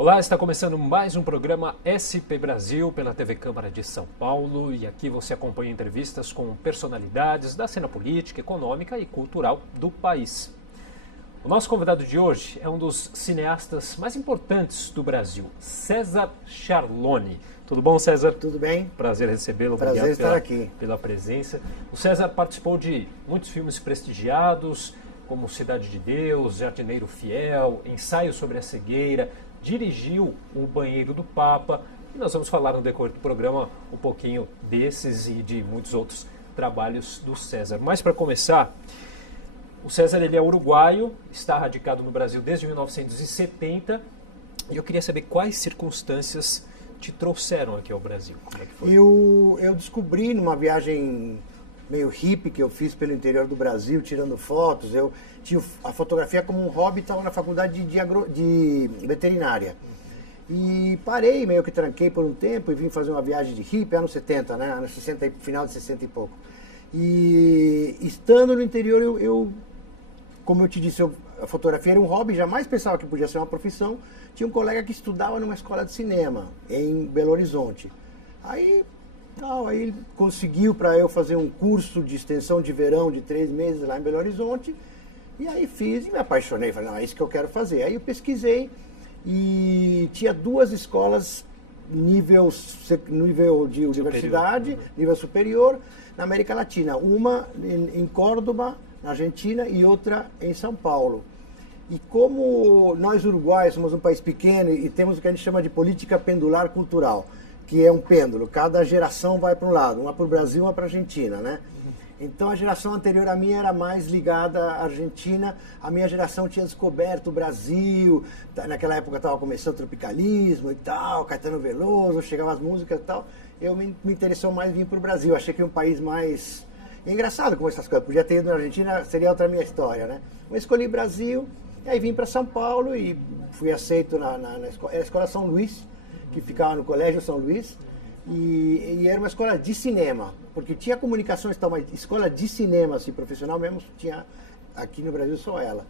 Olá, está começando mais um programa SP Brasil pela TV Câmara de São Paulo e aqui você acompanha entrevistas com personalidades da cena política, econômica e cultural do país. O nosso convidado de hoje é um dos cineastas mais importantes do Brasil, César Charlone. Tudo bom, César? Tudo bem? Prazer recebê-lo. Prazer estar aqui. Pela presença. O César participou de muitos filmes prestigiados, como Cidade de Deus, Jardineiro Fiel, Ensaio sobre a Cegueira, dirigiu O Banheiro do Papa e nós vamos falar no decorrer do programa um pouquinho desses e de muitos outros trabalhos do César. Mas para começar, o César ele é uruguaio, está radicado no Brasil desde 1970 e eu queria saber quais circunstâncias te trouxeram aqui ao Brasil. Como é que foi? Eu descobri numa viagem meio hippie que eu fiz pelo interior do Brasil, tirando fotos. Eu tinha a fotografia como um hobby, estava na faculdade de veterinária. E parei, meio que tranquei por um tempo e vim fazer uma viagem de hippie, anos 70, né? Anos 60, final de 60 e pouco. E estando no interior, como eu te disse, a fotografia era um hobby, jamais pensava que podia ser uma profissão. Tinha um colega que estudava numa escola de cinema em Belo Horizonte. Aí ele conseguiu para eu fazer um curso de extensão de verão de 3 meses lá em Belo Horizonte. E aí fiz e me apaixonei. Falei, não, é isso que eu quero fazer. Aí eu pesquisei e tinha 2 escolas nível de universidade, nível superior, na América Latina. Uma em Córdoba, na Argentina, e outra em São Paulo. E como nós uruguaios somos um país pequeno e temos o que a gente chama de política pendular cultural, que é um pêndulo, cada geração vai para um lado, uma para o Brasil, uma para a Argentina, né? Então a geração anterior à minha era mais ligada à Argentina, a minha geração tinha descoberto o Brasil, naquela época estava começando o tropicalismo e tal, Caetano Veloso, chegavam as músicas e tal, me interessou mais vir para o Brasil, achei que um país mais... É engraçado como essas coisas, podia ter ido na Argentina, seria outra minha história, né? Eu escolhi Brasil, e aí vim para São Paulo e fui aceito na escola São Luís, que ficava no Colégio São Luís, e era uma escola de cinema, porque tinha comunicações, mas escola de cinema, assim, profissional mesmo, tinha aqui no Brasil só ela.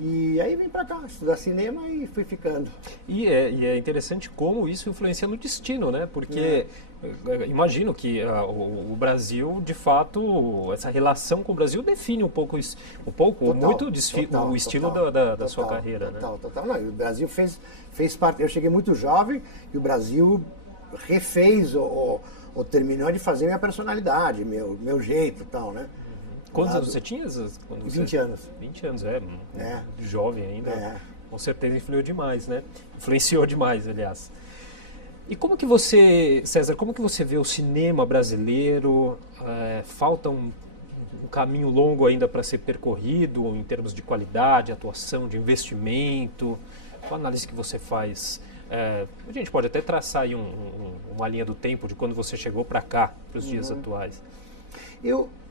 E aí vim para cá estudar cinema e fui ficando. E é interessante como isso influencia no destino, né? Porque imagino que o Brasil, de fato, essa relação com o Brasil define um pouco, muito o estilo da sua carreira, né? Total. Não, o Brasil fez parte. Eu cheguei muito jovem e o Brasil refez ou terminou de fazer minha personalidade, meu jeito e tal, né? Quantos anos você tinha? 20 anos. 20 anos, jovem ainda. Com certeza influenciou demais, aliás. E como que você, César, vê o cinema brasileiro? Falta um caminho longo ainda para ser percorrido em termos de qualidade, atuação, de investimento? Qual a análise que você faz? A gente pode até traçar aí uma linha do tempo de quando você chegou para cá, para os dias atuais.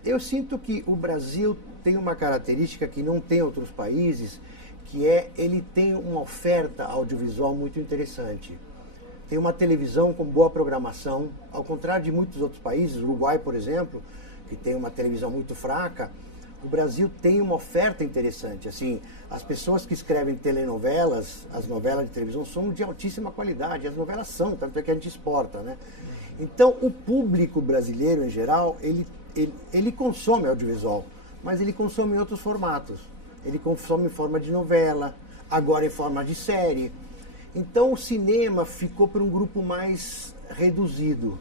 Eu sinto que o Brasil tem uma característica que não tem outros países, que ele tem uma oferta audiovisual muito interessante. Tem uma televisão com boa programação, ao contrário de muitos outros países, o Uruguai, por exemplo, que tem uma televisão muito fraca, o Brasil tem uma oferta interessante. Assim, as pessoas que escrevem telenovelas, as novelas de televisão são de altíssima qualidade, as novelas são, tanto é que a gente exporta, né? Então, o público brasileiro, em geral, ele consome audiovisual, mas ele consome em outros formatos. Ele consome em forma de novela, agora em forma de série. Então, o cinema ficou para um grupo mais reduzido.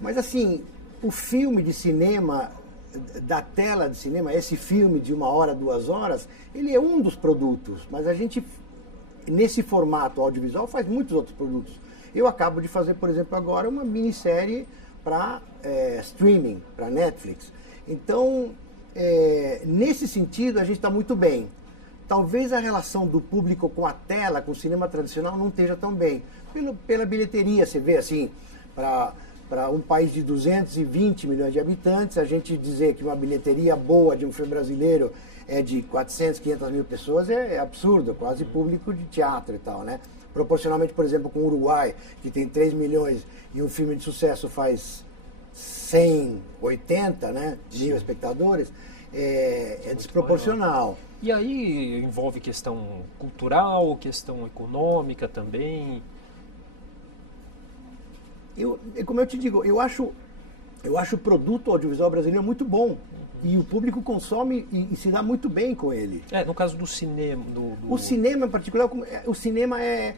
Mas, assim, o filme de cinema, da tela de cinema, esse filme de 1 hora, 2 horas, ele é um dos produtos, mas a gente, nesse formato audiovisual, faz muitos outros produtos. Eu acabo de fazer, por exemplo, agora uma minissérie para streaming, para Netflix. Então, nesse sentido, a gente está muito bem. Talvez a relação do público com a tela, com o cinema tradicional, não esteja tão bem. Pela bilheteria, você vê assim, para um país de 220 milhões de habitantes, a gente dizer que uma bilheteria boa de um filme brasileiro é de 400, 500 mil pessoas é absurdo, quase público de teatro e tal, né? Proporcionalmente, por exemplo, com o Uruguai, que tem 3 milhões e um filme de sucesso faz 100, 80, né, mil espectadores, é desproporcional. E aí envolve questão cultural, questão econômica também? Como eu te digo, eu acho o produto audiovisual brasileiro muito bom. E o público consome e se dá muito bem com ele. No caso do cinema... O cinema em particular, o cinema é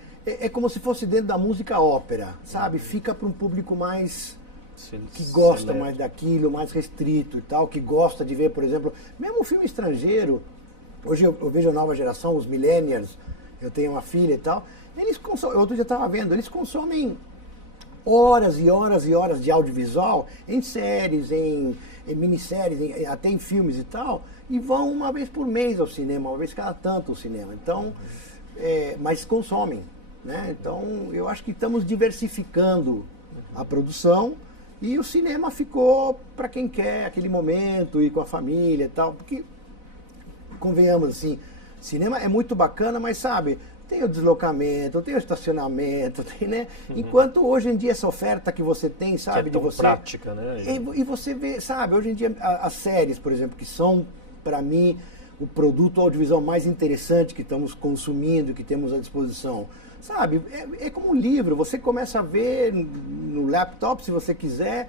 como se fosse dentro da música ópera, sabe? Fica para um público mais... que gosta mais daquilo, mais restrito e tal, que gosta de ver, por exemplo, mesmo um filme estrangeiro. Hoje eu vejo a nova geração, os millennials, eu tenho uma filha e tal, eles consomem, outro dia eu estava vendo, eles consomem horas e horas e horas de audiovisual em séries, em minisséries, até em filmes e tal, e vão uma vez por mês ao cinema, uma vez cada tanto ao cinema. Então, mas consomem, né? Então, eu acho que estamos diversificando a produção e o cinema ficou para quem quer aquele momento, ir com a família e tal, porque, convenhamos assim, cinema é muito bacana, mas sabe, tem o deslocamento, tem o estacionamento, tem, né? Enquanto hoje em dia essa oferta que você tem, sabe, que é tão de você... prática, né? E você vê, sabe, hoje em dia as séries, por exemplo, que são, para mim, o produto audiovisual mais interessante que estamos consumindo, que temos à disposição. Sabe, é como um livro, você começa a ver no laptop, se você quiser,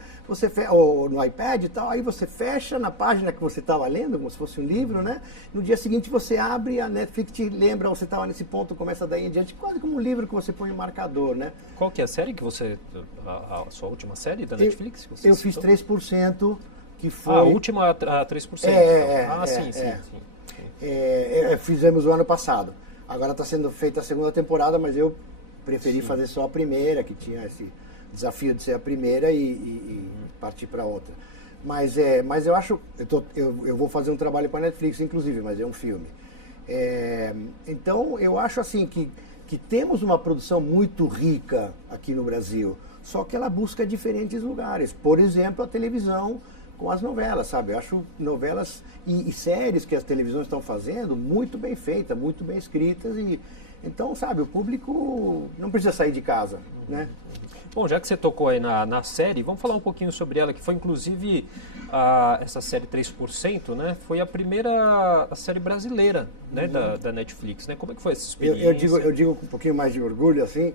ou no iPad e tal, aí você fecha na página que você estava lendo, como se fosse um livro, né? No dia seguinte você abre, a Netflix te lembra, você estava nesse ponto, começa daí em diante, quase como um livro que você põe um marcador, né? Qual que é a série que você... a sua última série da Netflix? Que você eu citou? fiz 3%, que foi... A última, a 3%. Sim. Fizemos o ano passado. Agora está sendo feita a segunda temporada, mas eu preferi fazer só a primeira, que tinha esse desafio de ser a primeira e partir para outra. Mas eu acho... Eu vou fazer um trabalho para a Netflix, inclusive, mas é um filme. Então, eu acho assim que temos uma produção muito rica aqui no Brasil, só que ela busca diferentes lugares. Por exemplo, a televisão com as novelas, sabe? Eu acho novelas e séries que as televisões estão fazendo muito bem feitas, muito bem escritas e então, sabe, o público não precisa sair de casa, né? Bom, já que você tocou aí na série, vamos falar um pouquinho sobre ela, que foi inclusive essa série 3%, né? Foi a primeira série brasileira, né, da Netflix, né? Como é que foi essa experiência? Eu digo com um pouquinho mais de orgulho, assim,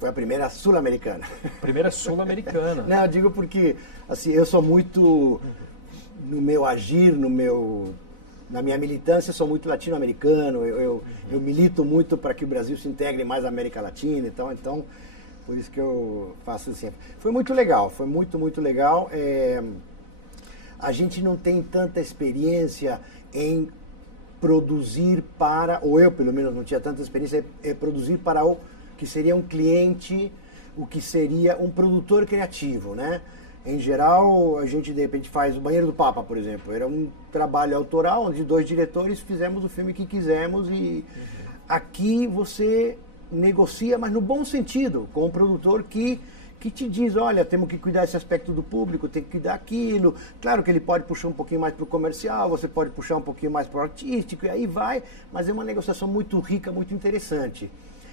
foi a primeira sul-americana. Primeira sul-americana. Não, eu digo porque, assim, eu sou muito, no meu agir, na minha militância, eu sou muito latino-americano, eu milito muito para que o Brasil se integre mais à América Latina, então por isso que eu faço sempre. Foi muito legal, foi muito, muito legal. A gente não tem tanta experiência em produzir ou eu pelo menos não tinha tanta experiência em produzir para o que seria um cliente, o que seria um produtor criativo, né? Em geral, a gente de repente faz o Banheiro do Papa, por exemplo. Era um trabalho autoral, onde 2 diretores fizemos o filme que quisemos e aqui você negocia, mas no bom sentido, com o produtor que te diz, olha, temos que cuidar desse aspecto do público, tem que cuidar aquilo. Claro que ele pode puxar um pouquinho mais para o comercial, você pode puxar um pouquinho mais para o artístico, e aí vai, mas é uma negociação muito rica, muito interessante.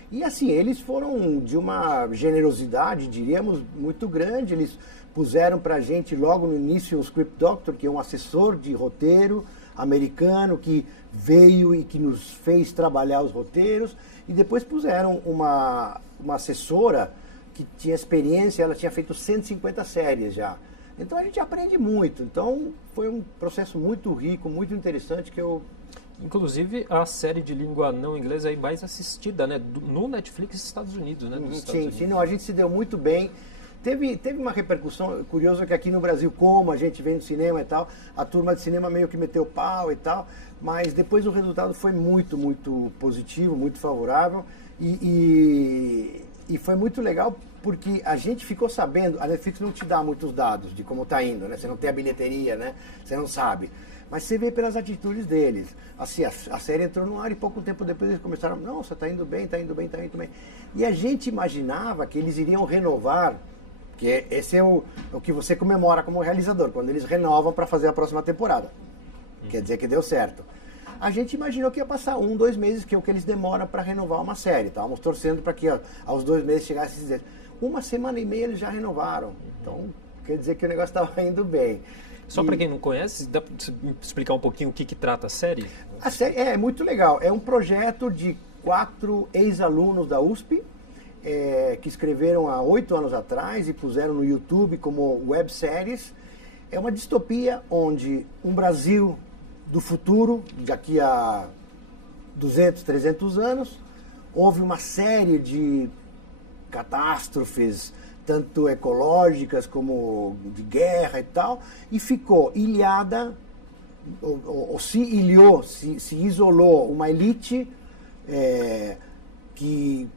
E assim, eles foram de uma generosidade, diríamos, muito grande. Eles puseram pra gente logo no início um script doctor, que é um assessor de roteiro americano, que veio e que nos fez trabalhar os roteiros. E depois puseram uma assessora que tinha experiência, ela tinha feito 150 séries já. Então a gente aprende muito. Então foi um processo muito rico, muito interessante que eu... Inclusive, a série de língua não inglesa é mais assistida, né? No Netflix dos Estados Unidos, né? Sim, não, a gente se deu muito bem. Teve uma repercussão curiosa que aqui no Brasil, como a gente vem no cinema e tal, a turma de cinema meio que meteu pau e tal, mas depois o resultado foi muito, muito positivo, muito favorável e foi muito legal porque a gente ficou sabendo, a Netflix não te dá muitos dados de como está indo, né? Você não tem a bilheteria, né? Você não sabe. Mas você vê pelas atitudes deles. Assim, a série entrou no ar e pouco tempo depois eles começaram, nossa, está indo bem, está indo bem, está indo bem. E a gente imaginava que eles iriam renovar, que esse é o que você comemora como realizador, quando eles renovam para fazer a próxima temporada. Quer dizer que deu certo. A gente imaginou que ia passar 1, 2 meses, que é o que eles demoram para renovar uma série. Estávamos torcendo para que aos 2 meses chegasse esses 10. 1 semana e meia eles já renovaram. Então, quer dizer que o negócio estava indo bem. Só para quem não conhece, dá para explicar um pouquinho o que trata a série? A série é muito legal. É um projeto de 4 ex-alunos da USP, que escreveram há 8 anos atrás e puseram no YouTube como webséries. É uma distopia onde um Brasil do futuro, daqui a 200, 300 anos, houve uma série de catástrofes, tanto ecológicas como de guerra e tal, e ficou ilhada, ou se ilhou, se isolou uma elite que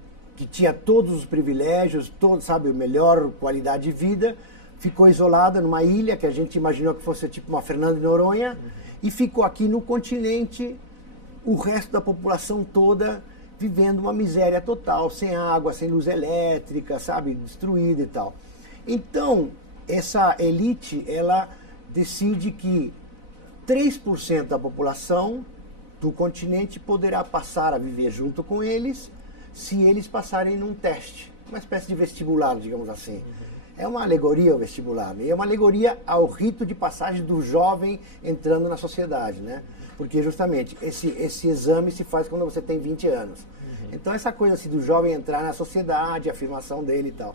tinha todos os privilégios, sabe, melhor qualidade de vida, ficou isolada numa ilha que a gente imaginou que fosse tipo uma Fernando de Noronha, e ficou aqui no continente o resto da população toda vivendo uma miséria total, sem água, sem luz elétrica, sabe, destruída e tal. Então, essa elite, ela decide que 3% da população do continente poderá passar a viver junto com eles se eles passarem num teste, uma espécie de vestibular, digamos assim. É uma alegoria ao vestibular, e é uma alegoria ao rito de passagem do jovem entrando na sociedade, né? Porque justamente esse exame se faz quando você tem 20 anos. Então essa coisa assim do jovem entrar na sociedade, a afirmação dele e tal.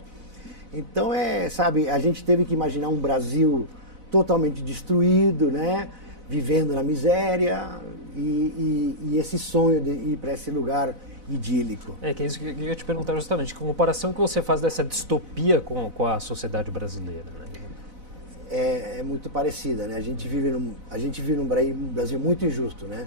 Então sabe, a gente teve que imaginar um Brasil totalmente destruído, né? Vivendo na miséria e esse sonho de ir para esse lugar idílico. Que é isso que eu ia te perguntar justamente, que comparação que você faz dessa distopia com a sociedade brasileira, né? É muito parecida, né? A gente vive num Brasil muito injusto, né?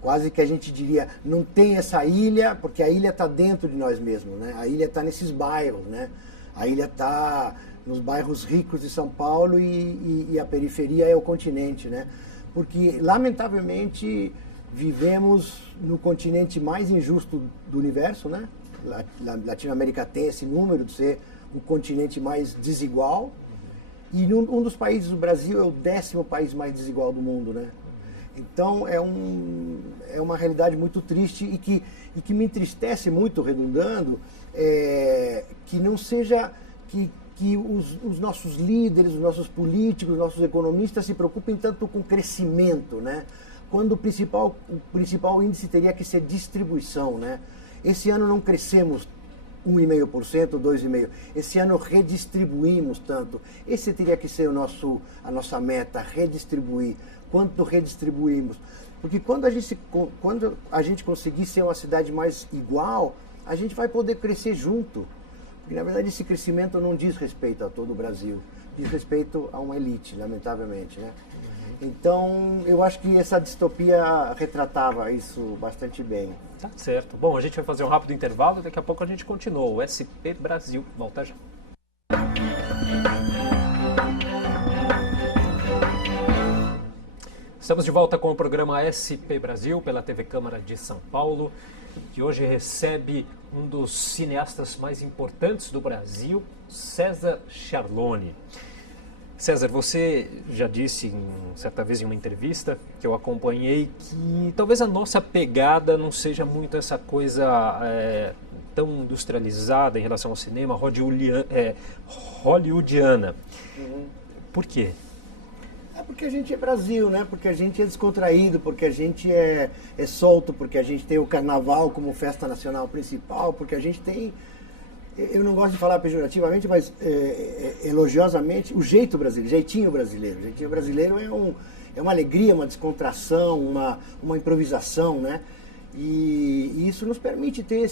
Quase que a gente diria, não tem essa ilha, porque a ilha está dentro de nós mesmos, né? A ilha está nesses bairros, né? A ilha está nos bairros ricos de São Paulo e a periferia é o continente, né? Porque, lamentavelmente, vivemos no continente mais injusto do universo, né? Latinoamérica tem esse número de ser o continente mais desigual. E um dos países, o Brasil, é o 10º país mais desigual do mundo, né? Então é uma realidade muito triste e que me entristece muito, redundando, que não seja que os nossos líderes, os nossos políticos, os nossos economistas se preocupem tanto com crescimento, né? Quando o principal índice teria que ser distribuição, né? Esse ano não crescemos 1,5%, 2,5%. Esse ano redistribuímos tanto. Esse teria que ser a nossa meta, redistribuir. Quanto redistribuímos? Porque quando a gente conseguir ser uma cidade mais igual, a gente vai poder crescer junto. Porque, na verdade, esse crescimento não diz respeito a todo o Brasil. Diz respeito a uma elite, lamentavelmente, né? Então, eu acho que essa distopia retratava isso bastante bem. Tá certo. Bom, a gente vai fazer um rápido intervalo e daqui a pouco a gente continua. O SP Brasil. Volta já. Estamos de volta com o programa SP Brasil pela TV Câmara de São Paulo, que hoje recebe um dos cineastas mais importantes do Brasil, César Charlone. César, você já disse certa vez em uma entrevista que eu acompanhei que talvez a nossa pegada não seja muito essa coisa tão industrializada em relação ao cinema hollywoodiana. Por quê? Porque a gente é Brasil, né? Porque a gente é descontraído, porque a gente é solto, porque a gente tem o carnaval como festa nacional principal, porque a gente tem... Eu não gosto de falar pejorativamente, mas elogiosamente, o jeitinho brasileiro. O jeitinho brasileiro é uma alegria, uma descontração, uma improvisação, né? E isso nos permite ter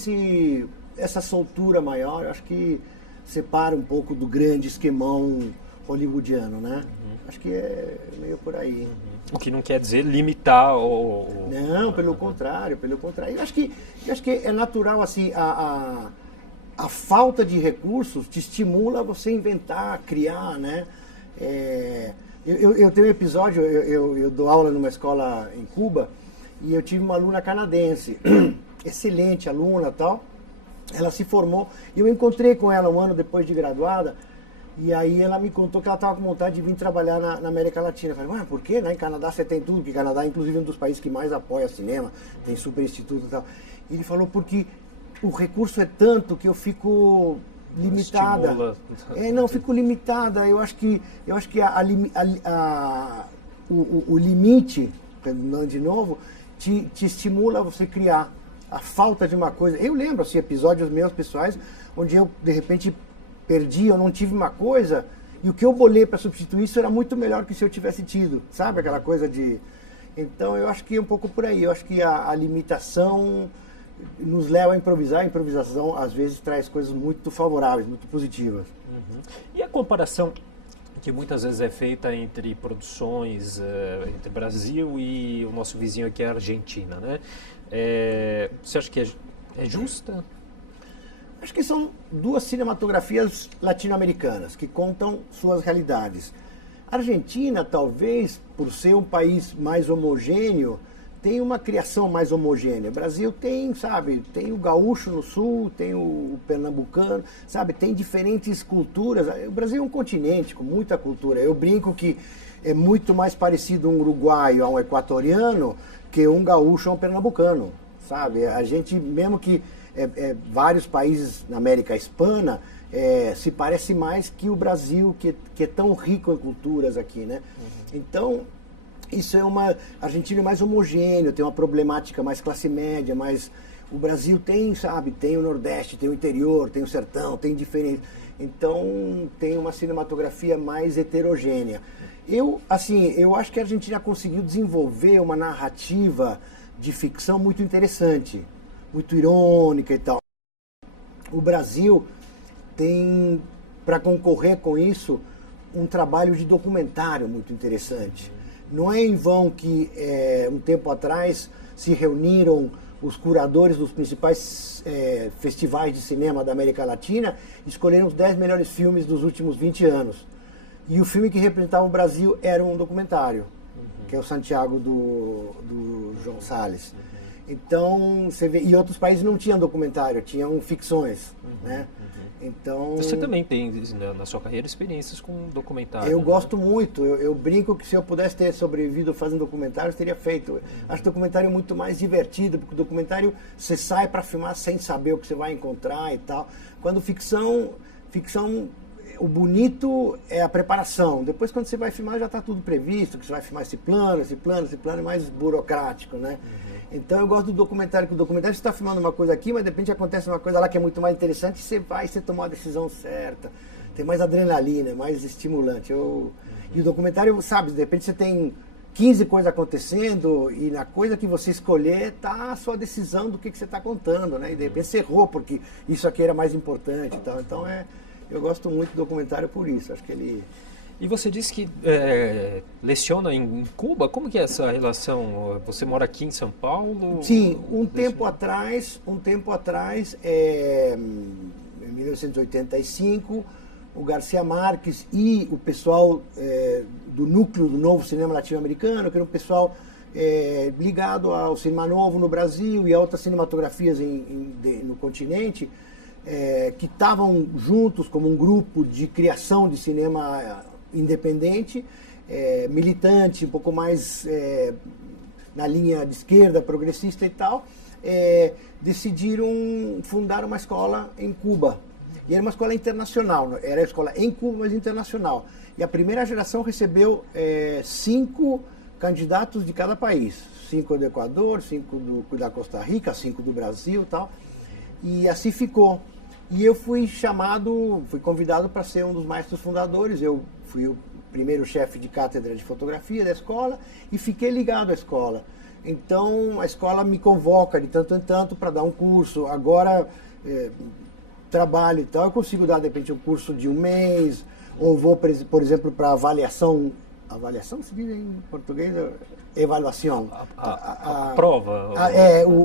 essa soltura maior. Eu acho que separa um pouco do grande esquemão hollywoodiano, né? Acho que é meio por aí. O que não quer dizer limitar o... Não, pelo contrário. Eu acho que é natural, assim, a falta de recursos te estimula a você inventar, criar, né? Eu tenho um episódio, eu dou aula numa escola em Cuba e eu tive uma aluna canadense, excelente aluna e tal. Ela se formou, eu encontrei com ela um ano depois de graduada e aí ela me contou que ela estava com vontade de vir trabalhar na América Latina. Eu falei, por quê? Né? Em Canadá você tem tudo, porque Canadá é inclusive um dos países que mais apoia cinema, tem super instituto e tal. E ele falou, porque o recurso é tanto que eu fico limitada. Estimula. Não, fico limitada. Eu acho que o limite, de novo, te estimula a você criar. A falta de uma coisa. Eu lembro, assim, episódios meus pessoais, onde eu, de repente, perdi, eu não tive uma coisa, e o que eu bolei para substituir isso era muito melhor que se eu tivesse tido. Sabe aquela coisa de... Então, eu acho que é um pouco por aí. Eu acho que a limitação nos leva a improvisar. A improvisação, às vezes, traz coisas muito favoráveis, muito positivas. Uhum. E a comparação que muitas vezes é feita entre produções entre Brasil e o nosso vizinho aqui, a Argentina, né? Você acha que é justa? Acho que são duas cinematografias latino-americanas que contam suas realidades. A Argentina, talvez, por ser um país mais homogêneo, tem uma criação mais homogênea. O Brasil tem, sabe, tem o gaúcho no sul, tem o pernambucano, sabe, tem diferentes culturas. O Brasil é um continente com muita cultura. Eu brinco que é muito mais parecido um uruguaio a um equatoriano que um gaúcho a um pernambucano, sabe? A gente, mesmo que vários países na América Hispana, se parece mais que o Brasil, que é tão rico em culturas aqui, né? Uhum. Então, isso é a Argentina é mais homogêneo, tem uma problemática mais classe média, mas o Brasil tem, sabe, tem o Nordeste, tem o interior, tem o sertão, tem diferente. Então, tem uma cinematografia mais heterogênea. Eu acho que a Argentina conseguiu desenvolver uma narrativa de ficção muito interessante, muito irônica e tal. O Brasil tem, para concorrer com isso, um trabalho de documentário muito interessante. Não é em vão que, um tempo atrás, se reuniram os curadores dos principais festivais de cinema da América Latina e escolheram os 10 melhores filmes dos últimos 20 anos. E o filme que representava o Brasil era um documentário, que é o Santiago do João Salles. Então, você vê, e outros países não tinham documentário, tinham ficções, né? Então, você também tem, na sua carreira, experiências com documentário. Eu gosto muito, eu brinco que se eu pudesse ter sobrevivido fazendo documentário, eu teria feito. Acho o documentário muito mais divertido, porque o documentário você sai para filmar sem saber o que você vai encontrar e tal. Quando ficção, o bonito é a preparação. Depois, quando você vai filmar, já está tudo previsto, que você vai filmar esse plano é mais burocrático, né? Então eu gosto do documentário, que o documentário você está filmando uma coisa aqui, mas de repente acontece uma coisa lá que é muito mais interessante e você tomar a decisão certa. Tem mais adrenalina, é mais estimulante. E o documentário, sabe, de repente você tem 15 coisas acontecendo e na coisa que você escolher está a sua decisão do que você está contando, né? E de repente você errou porque isso aqui era mais importante e tal. Então eu gosto muito do documentário por isso. Acho que ele... E você disse que leciona em Cuba? Como que é essa relação? Você mora aqui em São Paulo? Sim, um tempo atrás, em 1985, o Garcia Marques e o pessoal do núcleo do novo cinema latino-americano, que era um pessoal ligado ao cinema novo no Brasil e a outras cinematografias no continente, que estavam juntos como um grupo de criação de cinema independente, militante, um pouco mais na linha de esquerda, progressista e tal, decidiram fundar uma escola em Cuba. E era uma escola internacional, era a escola em Cuba, mas internacional. E a primeira geração recebeu 5 candidatos de cada país. 5 do Equador, 5 da Costa Rica, 5 do Brasil e tal. E assim ficou. E eu fui convidado para ser um dos maestros fundadores. Eu fui o primeiro chefe de cátedra de fotografia da escola e fiquei ligado à escola. Então, a escola me convoca de tanto em tanto para dar um curso. Agora, trabalho e tal, eu consigo dar, de repente, um curso de um mês, ou vou, por exemplo, para avaliação se diz em português? Evaluação. A prova.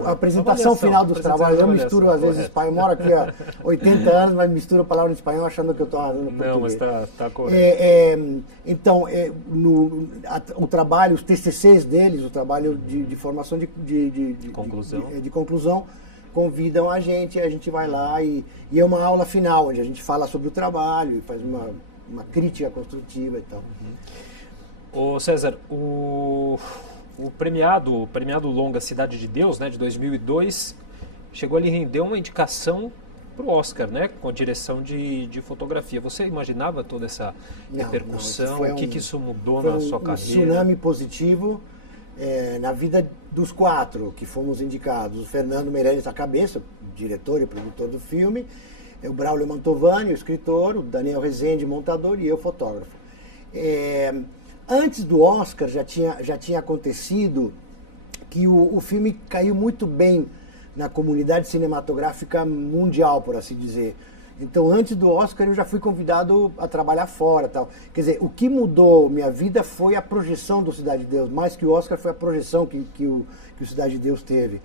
A apresentação final dos trabalhos. Eu misturo, às vezes, espanhol. Eu moro aqui há 80 anos, mas misturo a palavra em espanhol achando que eu estou falando português. Não, mas está correto. Então, o trabalho, os TCCs deles, o trabalho de formação de conclusão, convidam a gente vai lá e é uma aula final, onde a gente fala sobre o trabalho e faz uma crítica construtiva e tal. Ô César, o premiado longa Cidade de Deus, né, de 2002, chegou a lhe render uma indicação para o Oscar, né? Com a direção de fotografia. Você imaginava toda essa repercussão? Não, o que isso mudou foi na sua um carreira? Tsunami positivo na vida dos 4 que fomos indicados. O Fernando Meirelles à cabeça, diretor e produtor do filme, o Braulio Mantovani, o escritor, o Daniel Rezende, montador, e eu, fotógrafo. Antes do Oscar já tinha acontecido que o filme caiu muito bem na comunidade cinematográfica mundial, por assim dizer. Então, antes do Oscar, eu já fui convidado a trabalhar fora, tal. Quer dizer, o que mudou minha vida foi a projeção do Cidade de Deus. Mais que o Oscar, foi a projeção que o Cidade de Deus teve.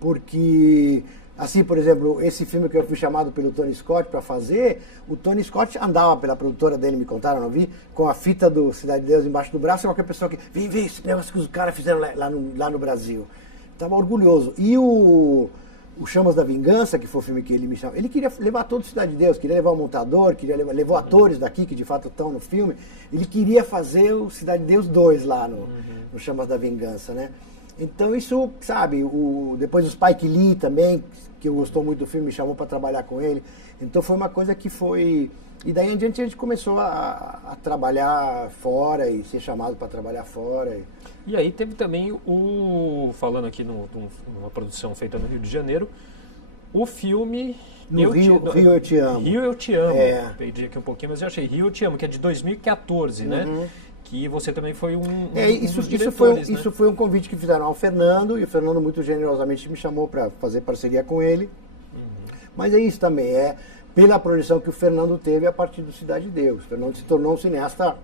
Porque, assim, por exemplo, esse filme que eu fui chamado pelo Tony Scott para fazer, o Tony Scott andava pela produtora dele, me contaram, não vi, com a fita do Cidade de Deus embaixo do braço, e qualquer pessoa que vem ver esse negócio que os caras fizeram lá no Brasil. Estava orgulhoso. E o Chamas da Vingança, que foi o filme que ele me chamou, ele queria levar todo Cidade de Deus, queria levar o montador, levou atores daqui que de fato estão no filme. Ele queria fazer o Cidade de Deus 2 lá no Chamas da Vingança, né? Então isso, sabe, depois o Spike Lee também, que gostou muito do filme, me chamou para trabalhar com ele. Então foi uma coisa que foi... E daí em diante a gente começou a trabalhar fora e ser chamado para trabalhar fora. E aí teve também falando aqui numa produção feita no Rio de Janeiro, o filme... Rio Eu Te Amo. Rio Eu Te Amo. Perdi aqui um pouquinho, mas eu achei Rio Eu Te Amo, que é de 2014, né? Que você também foi dos diretores, né? Isso foi um convite que fizeram ao Fernando, e o Fernando muito generosamente me chamou para fazer parceria com ele. Mas é isso também, pela projeção que o Fernando teve a partir do Cidade de Deus. O Fernando se tornou um cineasta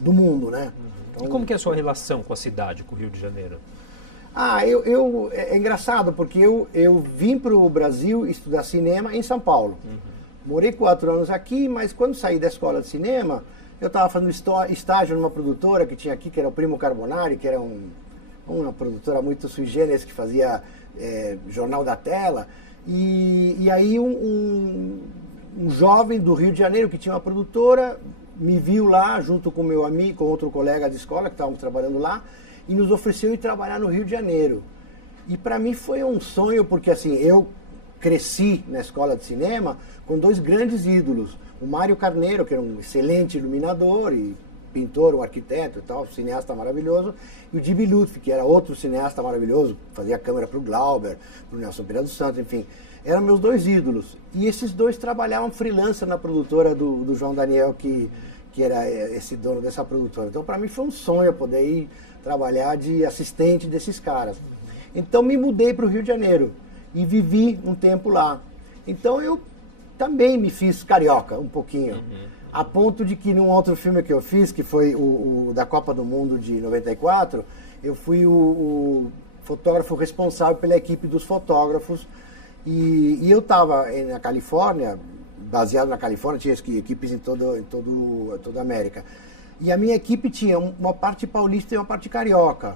do mundo, né? Então, e como que é a sua relação com a cidade, com o Rio de Janeiro? É engraçado, porque eu vim para o Brasil estudar cinema em São Paulo. Morei 4 anos aqui, mas quando saí da escola de cinema, eu estava fazendo estágio numa produtora que tinha aqui, que era o Primo Carbonari, que era uma produtora muito sui generis, que fazia Jornal da Tela. E aí um jovem do Rio de Janeiro, que tinha uma produtora, me viu lá junto com meu amigo, com outro colega de escola que estávamos trabalhando lá, e nos ofereceu ir trabalhar no Rio de Janeiro. E para mim foi um sonho, porque assim, eu cresci na escola de cinema com 2 grandes ídolos. O Mário Carneiro, que era um excelente iluminador e pintor, um arquiteto e tal, cineasta maravilhoso, e o Jimmy Lutfi, que era outro cineasta maravilhoso, fazia câmera para o Glauber, para o Nelson Pereira dos Santos, enfim. Eram meus 2 ídolos. E esses 2 trabalhavam freelancer na produtora do João Daniel, que era esse dono dessa produtora. Então, para mim, foi um sonho poder ir trabalhar de assistente desses caras. Então, me mudei para o Rio de Janeiro e vivi um tempo lá. Então, eu também me fiz carioca, um pouquinho. A ponto de que num outro filme que eu fiz, que foi o da Copa do Mundo de 94, eu fui o fotógrafo responsável pela equipe dos fotógrafos. E eu estava na Califórnia, baseado na Califórnia, tinha equipes em toda a América. E a minha equipe tinha uma parte paulista e uma parte carioca.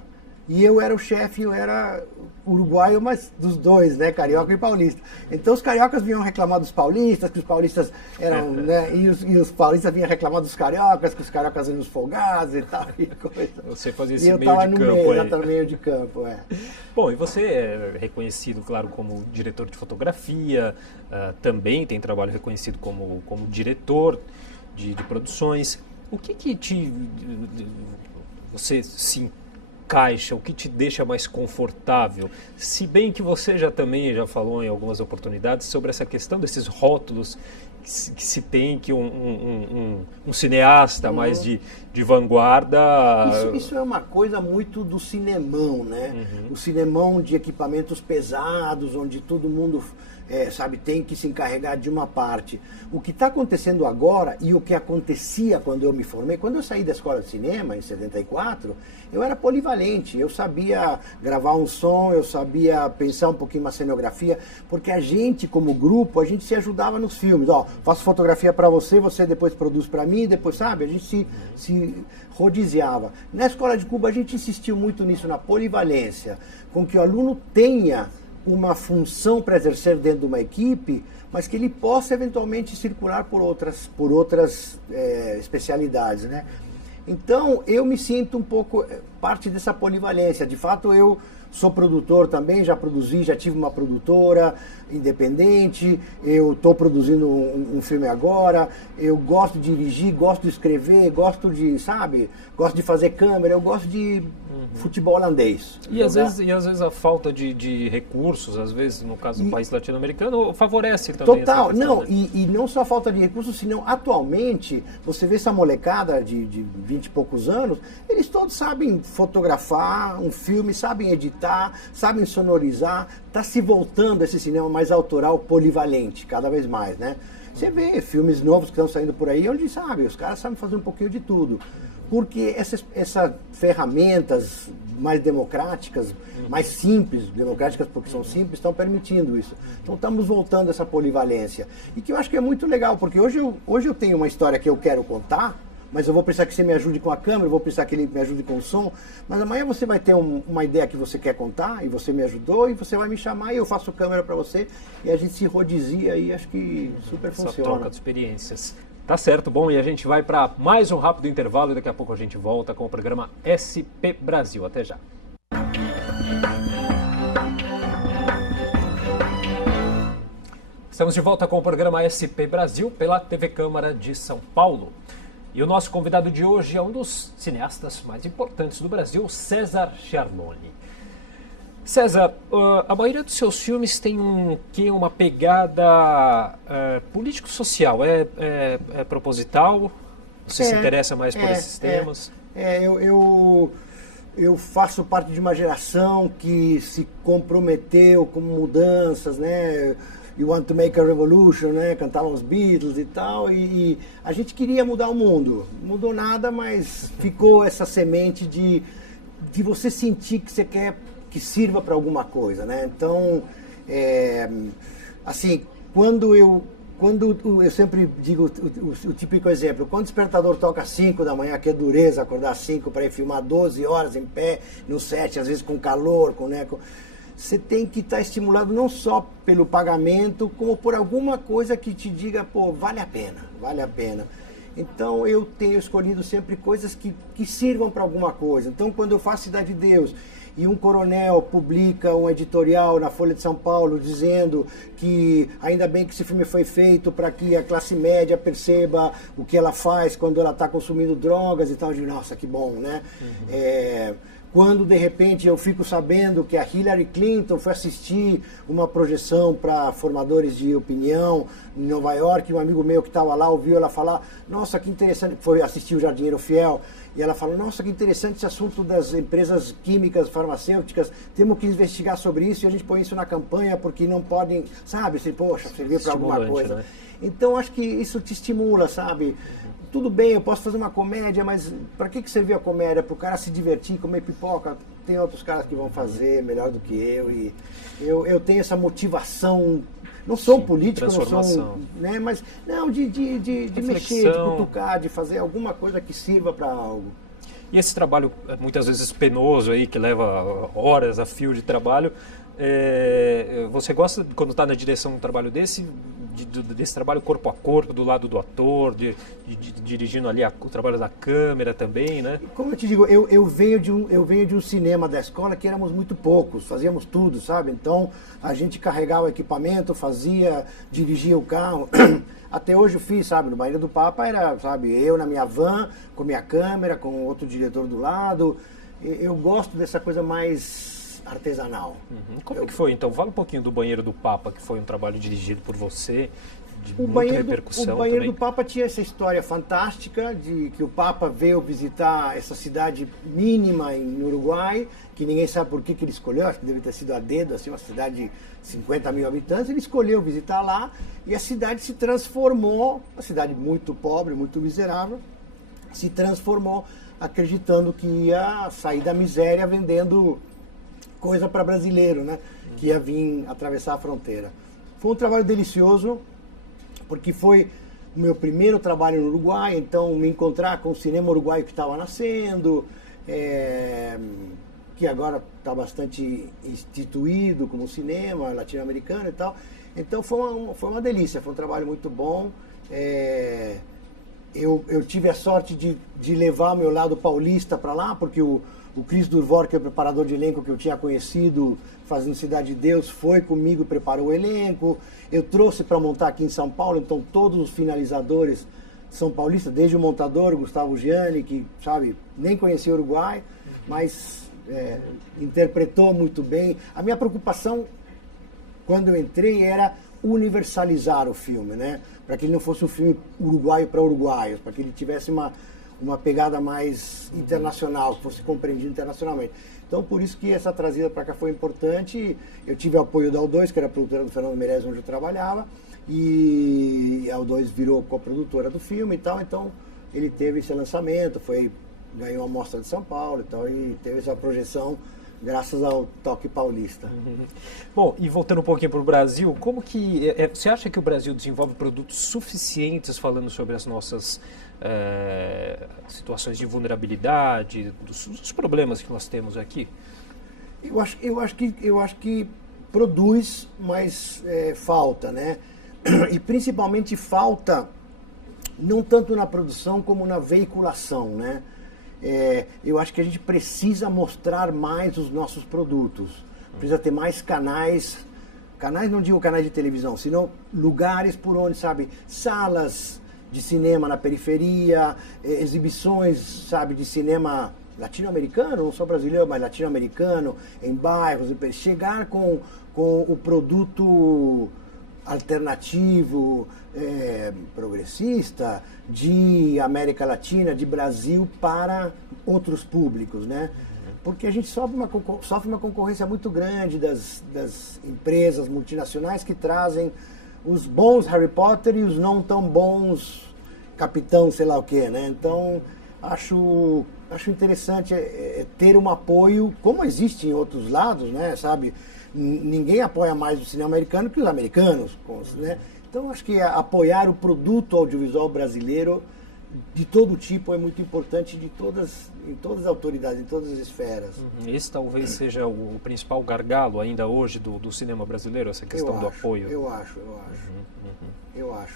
E eu era o chefe, eu era uruguaio, mas dos 2, né, carioca e paulista. Então os cariocas vinham reclamar dos paulistas, que os paulistas eram, né, e os paulistas vinham reclamar dos cariocas, que os cariocas eram os folgados e tal, e coisa. Você fazia esse meio de campo. Eu estava no meio de campo, Bom, e você é reconhecido, claro, como diretor de fotografia, também tem trabalho reconhecido como diretor de produções. O que você se encaixa, o que te deixa mais confortável? Se bem que você já falou em algumas oportunidades sobre essa questão desses rótulos que se tem, que um cineasta mais de vanguarda... Isso é uma coisa muito do cinemão, né? O cinemão de equipamentos pesados, onde todo mundo... tem que se encarregar de uma parte. O que está acontecendo agora e o que acontecia quando eu me formei, quando eu saí da escola de cinema, em 74, eu era polivalente, eu sabia gravar um som, eu sabia pensar um pouquinho na cenografia, porque a gente, como grupo, a gente se ajudava nos filmes. Faço fotografia para você, você depois produz para mim, depois, sabe, a gente se rodiziava. Na Escola de Cuba, a gente insistiu muito nisso, na polivalência, com que o aluno tenha uma função para exercer dentro de uma equipe, mas que ele possa eventualmente circular por outras especialidades, né? Então, eu me sinto um pouco parte dessa polivalência. De fato, eu sou produtor também, já produzi, já tive uma produtora independente, eu estou produzindo um filme agora, eu gosto de dirigir, gosto de escrever, gosto de, sabe, gosto de fazer câmera, eu gosto de futebol holandês. E às vezes a falta de recursos, às vezes, no caso do país latino-americano, favorece também. Total, questão, não, né? e não só a falta de recursos, senão atualmente, você vê essa molecada de 20 e poucos anos, eles todos sabem fotografar um filme, sabem editar, sabem sonorizar, está se voltando esse cinema mais autoral, polivalente, cada vez mais, né? Você vê filmes novos que estão saindo por aí, onde, sabe, os caras sabem fazer um pouquinho de tudo. Porque essas ferramentas mais democráticas, mais simples, democráticas porque são simples, estão permitindo isso. Então estamos voltando a essa polivalência. E que eu acho que é muito legal, porque hoje eu tenho uma história que eu quero contar, mas eu vou precisar que você me ajude com a câmera, eu vou precisar que ele me ajude com o som, mas amanhã você vai ter uma ideia que você quer contar, e você me ajudou, e você vai me chamar, e eu faço câmera para você, e a gente se rodizia, e acho que super funciona. Essa troca de experiências. Tá certo, bom, e a gente vai para mais um rápido intervalo e daqui a pouco a gente volta com o programa SP Brasil. Até já. Estamos de volta com o programa SP Brasil pela TV Câmara de São Paulo. E o nosso convidado de hoje é um dos cineastas mais importantes do Brasil, César Ciarloni. César, a maioria dos seus filmes tem uma pegada político-social, é proposital? Você se interessa mais por esses temas? Eu faço parte de uma geração que se comprometeu com mudanças, né? You want to make a revolution, né? Cantavam os Beatles e tal, e a gente queria mudar o mundo. Não mudou nada, mas ficou essa semente de você sentir que você quer que sirva para alguma coisa, né? Então, assim, quando eu sempre digo o típico exemplo, quando o despertador toca às 5 da manhã, que é dureza acordar às 5 para ir filmar 12 horas em pé, no set, às vezes com calor, você tem que estar estimulado não só pelo pagamento, como por alguma coisa que te diga, pô, vale a pena. Então eu tenho escolhido sempre coisas que sirvam para alguma coisa. Então quando eu faço Cidade de Deus e um coronel publica um editorial na Folha de São Paulo dizendo que ainda bem que esse filme foi feito para que a classe média perceba o que ela faz quando ela está consumindo drogas e tal, eu digo, nossa, que bom, né? Quando de repente eu fico sabendo que a Hillary Clinton foi assistir uma projeção para formadores de opinião em Nova York, um amigo meu que estava lá ouviu ela falar, nossa, que interessante, foi assistir o Jardineiro Fiel, e ela falou, nossa, que interessante esse assunto das empresas químicas, farmacêuticas, temos que investigar sobre isso e a gente põe isso na campanha porque não podem, sabe, assim, poxa, servir para alguma coisa. Né? Então acho que isso te estimula, sabe? Tudo bem, eu posso fazer uma comédia, mas para que serviu a comédia? Para o cara se divertir, comer pipoca? Tem outros caras que vão fazer melhor do que eu. E eu tenho essa motivação. Não sou um político, não sou né, mas não, de mexer, de cutucar, de fazer alguma coisa que sirva para algo. E esse trabalho, muitas vezes penoso, aí, que leva horas a fio de trabalho, você gosta, quando está na direção de um trabalho desse trabalho corpo a corpo, do lado do ator, dirigindo ali o trabalho da câmera também, né? Como eu te digo, eu venho de um cinema da escola que éramos muito poucos, fazíamos tudo, sabe? Então, a gente carregava o equipamento, dirigia o carro. Até hoje eu fiz, sabe? No Banheiro do Papa era, sabe, eu na minha van, com minha câmera, com outro diretor do lado. Eu gosto dessa coisa mais artesanal. Como é que foi, então? Fala um pouquinho do Banheiro do Papa, que foi um trabalho dirigido por você, de muita repercussão. O Banheiro do Papa tinha essa história fantástica de que o Papa veio visitar essa cidade mínima no Uruguai, que ninguém sabe por que ele escolheu, acho que deve ter sido a dedo, assim, uma cidade de 50 mil habitantes, ele escolheu visitar lá e a cidade se transformou, uma cidade muito pobre, muito miserável, se transformou acreditando que ia sair da miséria vendendo coisa para brasileiro, né? Que ia vir atravessar a fronteira. Foi um trabalho delicioso, porque foi o meu primeiro trabalho no Uruguai, então me encontrar com o cinema uruguaio que estava nascendo, que agora está bastante instituído como cinema latino-americano e tal. Então foi uma delícia, foi um trabalho muito bom. eu tive a sorte de levar meu lado paulista para lá, porque o Cris Durvor, que é o preparador de elenco que eu tinha conhecido fazendo Cidade de Deus, foi comigo e preparou o elenco. Eu trouxe para montar aqui em São Paulo, então todos os finalizadores são paulistas, desde o montador, Gustavo Gianni, que, sabe, nem conhecia o Uruguai, mas interpretou muito bem. A minha preocupação, quando eu entrei, era universalizar o filme, né? Para que ele não fosse um filme uruguaio para uruguaios, para que ele tivesse uma pegada mais internacional, que fosse compreendido internacionalmente. Então, por isso que essa trazida para cá foi importante. Eu tive o apoio da O2, que era a produtora do Fernando Meirelles, onde eu trabalhava, e a O2 virou coprodutora do filme e tal, então ele teve esse lançamento, ganhou a Mostra de São Paulo e tal, e teve essa projeção graças ao toque paulista. Bom, e voltando um pouquinho para o Brasil, como que você acha que o Brasil desenvolve produtos suficientes falando sobre as nossas situações de vulnerabilidade, dos problemas que nós temos aqui? Eu acho que produz, mas falta, né? E principalmente falta não tanto na produção como na veiculação, né? Eu acho que a gente precisa mostrar mais os nossos produtos. Precisa ter mais canais, não digo canais de televisão, senão lugares por onde, sabe, salas de cinema na periferia, exibições, sabe, de cinema latino-americano, não só brasileiro, mas latino-americano, em bairros, chegar com o produto alternativo, progressista, de América Latina, de Brasil, para outros públicos, né? Porque a gente sofre uma concorrência muito grande das empresas multinacionais que trazem os bons Harry Potter e os não tão bons Capitão sei lá o quê, né? Então, acho interessante ter um apoio, como existe em outros lados, né? Sabe? Ninguém apoia mais o cinema americano que os americanos, né? Então, acho que apoiar o produto audiovisual brasileiro de todo tipo é muito importante em todas as autoridades, em todas as esferas. Esse talvez seja o principal gargalo ainda hoje do cinema brasileiro, essa questão do apoio. Eu acho.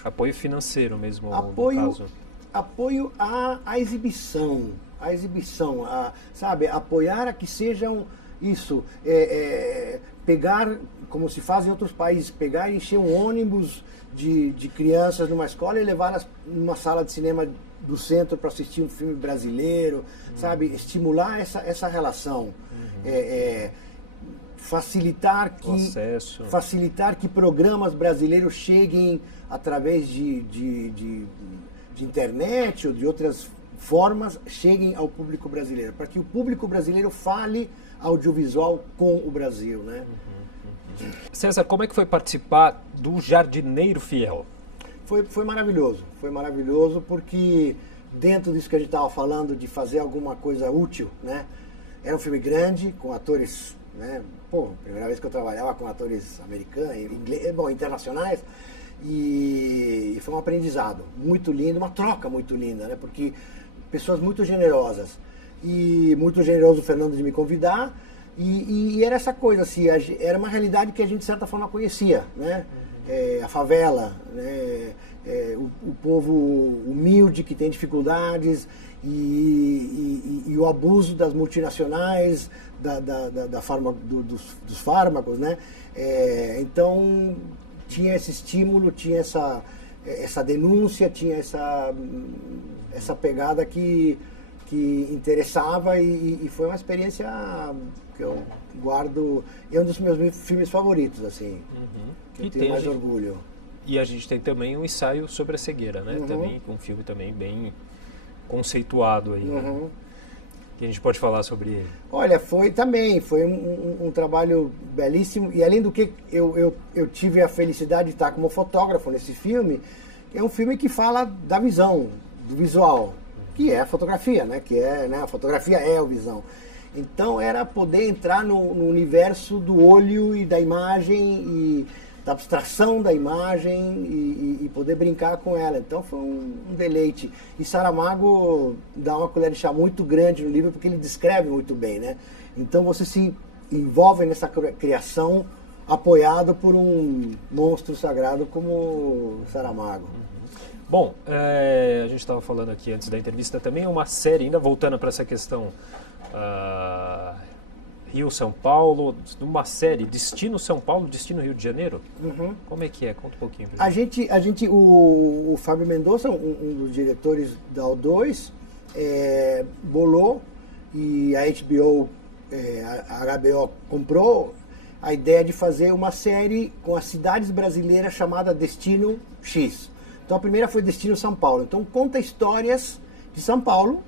Apoio financeiro mesmo, no caso. Apoio à exibição, sabe, apoiar a que sejam isso, pegar, como se faz em outros países, pegar e encher um ônibus de crianças numa escola e levá-las numa sala de cinema do centro para assistir um filme brasileiro, sabe? Estimular essa relação. Facilitar que programas brasileiros cheguem através de internet ou de outras formas, cheguem ao público brasileiro, para que o público brasileiro fale audiovisual com o Brasil, né? César, como é que foi participar do Jardineiro Fiel? Foi maravilhoso porque dentro disso que a gente estava falando de fazer alguma coisa útil, né? Era um filme grande, com atores, né? Primeira vez que eu trabalhava com atores americanos, internacionais, e foi um aprendizado muito lindo, uma troca muito linda, né? Porque pessoas muito generosas, e muito generoso o Fernando de me convidar, e era essa coisa, assim, era uma realidade que a gente de certa forma conhecia, né? A favela, né? O povo humilde que tem dificuldades, e o abuso das multinacionais, dos fármacos, né? Então tinha esse estímulo, tinha essa denúncia, tinha essa pegada que interessava, e foi uma experiência que eu guardo, é um dos meus filmes favoritos, assim, que eu tenho mais orgulho. E a gente tem também um ensaio sobre a cegueira, né? Também um filme também bem conceituado aí, né? Que a gente pode falar sobre ele. Olha, foi um trabalho belíssimo, e além do que eu tive a felicidade de estar como fotógrafo nesse filme, que é um filme que fala da visão, do visual, que é a fotografia, né? A fotografia é a visão. Então era poder entrar no universo do olho e da imagem, e da abstração da imagem, e poder brincar com ela. Então foi um deleite. E Saramago dá uma colher de chá muito grande no livro, porque ele descreve muito bem, né? Então você se envolve nessa criação apoiado por um monstro sagrado como Saramago. Bom, a gente estava falando aqui antes da entrevista também, uma série, ainda voltando para essa questão Rio-São Paulo, uma série Destino São Paulo, Destino Rio de Janeiro. Uhum. Como é que é? Conta um pouquinho pra gente. O Fábio Mendonça, um dos diretores da O2, bolou, e a HBO, a HBO comprou a ideia de fazer uma série com as cidades brasileiras chamada Destino X. Então a primeira foi Destino São Paulo. Então conta histórias de São Paulo,